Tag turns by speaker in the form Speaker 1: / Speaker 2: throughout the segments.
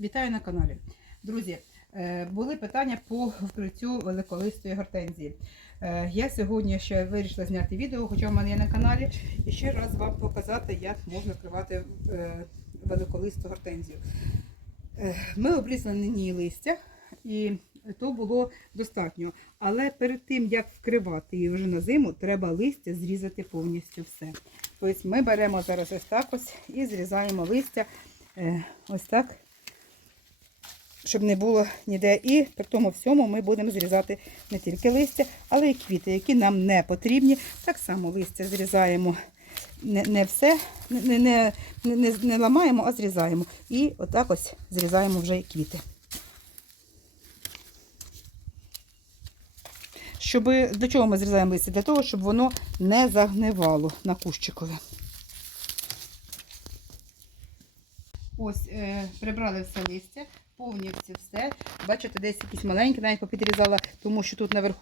Speaker 1: Вітаю на каналі. Друзі, е, були питання по вкриттю великолистої гортензії. Е, Я сьогодні ще вирішила зняти відео, хоча в мене є на каналі, і ще раз вам показати, як можна вкривати е, великолисту гортензію. Ми обрізали на ній листя, і то було достатньо. Але перед тим, як вкривати її вже на зиму, треба листя зрізати повністю все. Тобто ми беремо зараз ось так ось і зрізаємо листя ось так щоб не було ніде. І при тому всьому ми будемо зрізати не тільки листя, але й квіти, які нам не потрібні. Так само листя зрізаємо не не все, не, не, не, не, ламаємо, а зрізаємо. І отак ось зрізаємо вже і квіти. Щоб, Для чого ми зрізаємо листя? Для того, щоб воно не загнивало на кущикові. Ось е, прибрали все листя, повністю все. Бачите, десь якісь маленькі, навіть попідрізала, тому що тут на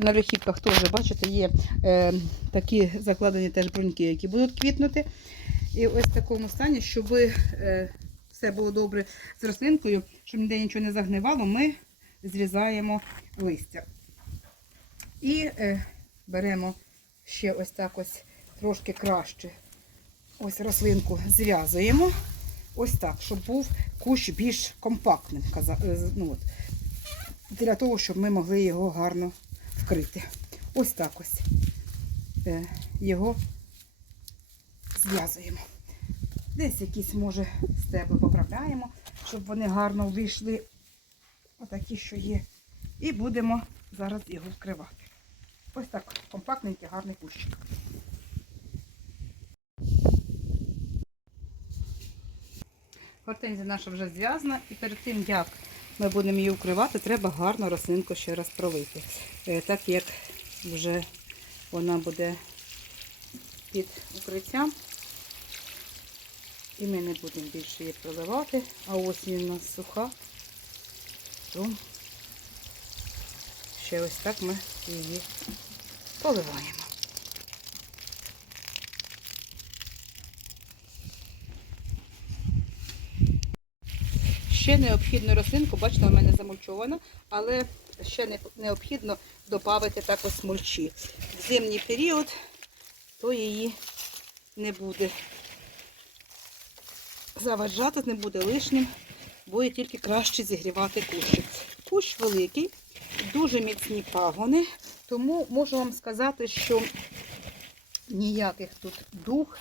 Speaker 1: на верхівках теж, бачите, є е, такі закладені теж бруньки, які будуть квітнути. І ось в такому стані, щоб е, все було добре з рослинкою, щоб ніде нічого не загнивало, ми зрізаємо листя. І е, беремо ще ось так ось трошки краще. Ось рослинку зв'язуємо. Ось так, щоб був кущ більш компактним. е, Ну, от, для того, щоб ми могли його гарно вкрити. Ось так ось е, його зв'язуємо. Десь якісь, може, стебли поправляємо, щоб вони гарно вийшли. Отакі, що є. І будемо зараз його вкривати. Ось так компактненький, гарний кущик. Гортензія наша вже зв'язана, і перед тим, як ми будемо її вкривати, треба гарно рослинку ще раз пролити. Е, Так як вже вона буде під укриттям, і ми не будемо більше її проливати, а ось він у нас суха, то ще ось так ми її поливаємо. Ще необхідно рослинку, бачите, у мене замульчована, але ще необхідно додати також мульчі. В зимній період то її не буде заважати, не буде лишнім, буде тільки краще зігрівати кущик. Кущ великий, дуже міцні пагони, тому можу вам сказати, що ніяких тут дух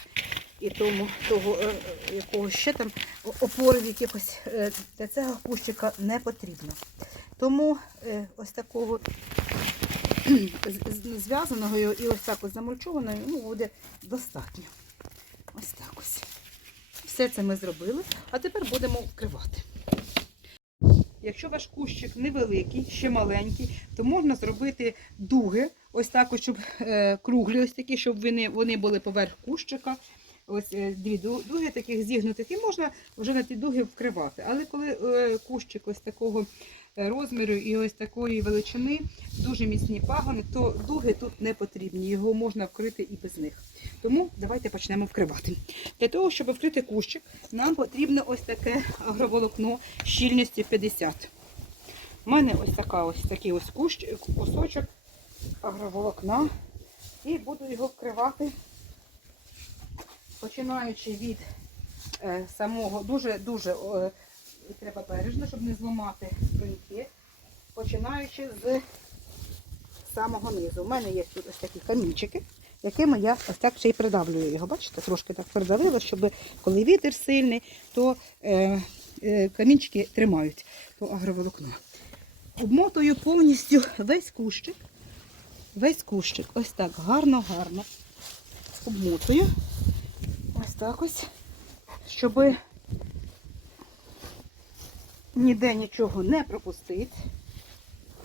Speaker 1: і тому того, е, е, якого ще там опорів якихось е, для цього кущика не потрібно. Тому ось такого зв'язаного і ось так ось замульчованого ну, буде достатньо. Ось так ось. Все це ми зробили, а тепер будемо вкривати. Якщо ваш кущик невеликий, ще маленький, то можна зробити дуги, ось так, ось, щоб е, круглі, ось такі, щоб вони, вони були поверх кущика. Ось е, дві дуги таких зігнутих, і можна вже на ті дуги вкривати. Але коли е, кущик ось такого е, розміру і ось такої величини, дуже міцні пагони, то дуги тут не потрібні. Його можна вкрити і без них. Тому давайте почнемо вкривати. Для того, щоб вкрити кущик, нам потрібно ось таке агроволокно щільністю 50. У мене ось така ось такий ось кущ, кусочок агроволокна. І буду його вкривати, починаючи від е, самого, дуже-дуже треба бережно, щоб не зламати бруньки, починаючи з самого низу. У мене є тут ось такі камінчики, якими я ось так ще й придавлюю його. Бачите, трошки так придавила, щоб коли вітер сильний, то е, е, камінчики тримають то агроволокно. Обмотую повністю весь кущик. Весь кущик. Ось так гарно-гарно обмотую. Ось так ось, щоб ніде нічого не пропустити.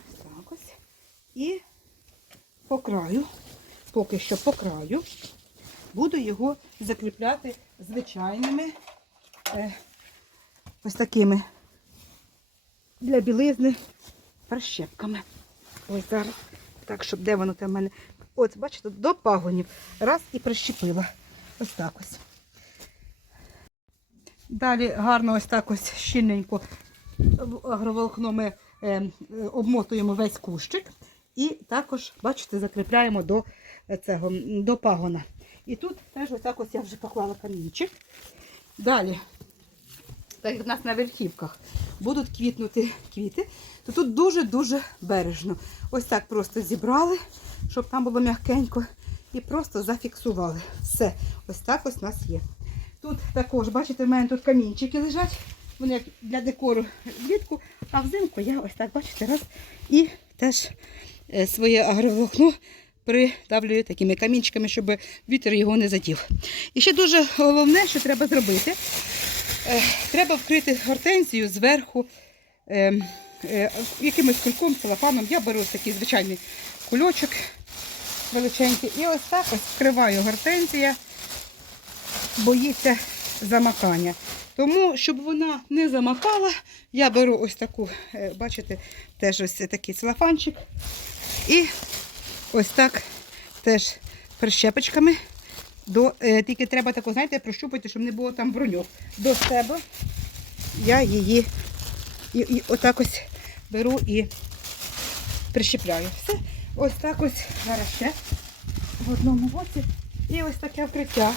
Speaker 1: Ось так ось. І по краю, поки що по краю, буду його закріпляти звичайними е, ось такими для білизни прищепками. Ось зараз. Так, щоб де воно там в мене. От, бачите, до пагонів. Раз і прищепила. Ось так ось. Далі гарно ось так ось щільненько агроволокно ми е, обмотуємо весь кущик. І також, бачите, закріпляємо до е, цього, до пагона. І тут теж ось так ось я вже поклала камінчик. Далі, так як в нас на верхівках будуть квітнути квіти, то тут дуже-дуже бережно. Ось так просто зібрали, щоб там було м'якенько, і просто зафіксували. Все, ось так ось у нас є. Тут також, бачите, в мене тут камінчики лежать. Вони як для декору влітку, а взимку я ось так, бачите, раз і теж е, своє агроволокно придавлюю такими камінчиками, щоб вітер його не задів. І ще дуже головне, що треба зробити. Е, Треба вкрити гортензію зверху е, е, якимось кульком, целофаном. Я беру ось такий звичайний кульочок величенький. І ось так ось вкриваю гортензія, боїться замакання. Тому, щоб вона не замакала, я беру ось таку, е, бачите, теж ось такий целофанчик. І ось так теж прищепочками. До, е, тільки треба тако, знаєте, прощупати, щоб не було там броньок. До себе я її і, і отак ось беру і прищепляю. Все. Ось так ось зараз ще в одному боці. І ось таке вкриття.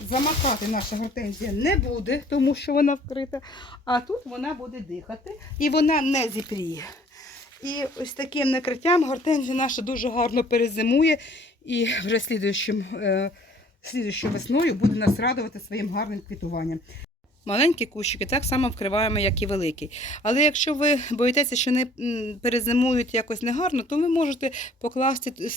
Speaker 1: Замакати наша гортензія не буде, тому що вона вкрита. А тут вона буде дихати і вона не зіпріє. І ось таким накриттям гортензія наша дуже гарно перезимує і вже слідуючим, е, слідуючою весною буде нас радувати своїм гарним квітуванням. Маленькі кущики так само вкриваємо, як і великий. Але якщо ви боїтеся, що вони перезимують якось негарно, то ви можете покласти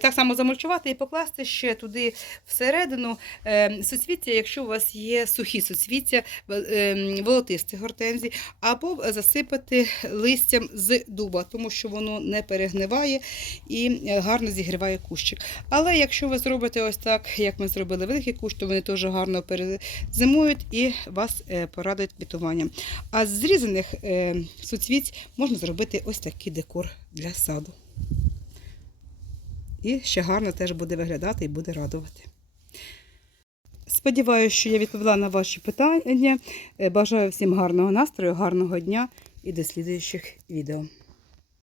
Speaker 1: так само замульчувати і покласти ще туди всередину е, суцвіття, якщо у вас є сухі суцвіття, е, волотисті гортензії, або засипати листям з дуба, тому що воно не перегниває і е, гарно зігріває кущик. Але якщо ви зробите ось так, як ми зробили великий кущ, то вони теж гарно перезимують і вас е, порадують квітуванням. А з зрізаних е, суцвіть можна зробити ось такий декор для саду. І ще гарно теж буде виглядати і буде радувати. Сподіваюся, що я відповіла на ваші питання. Е, Бажаю всім гарного настрою, гарного дня і до слідуючих відео.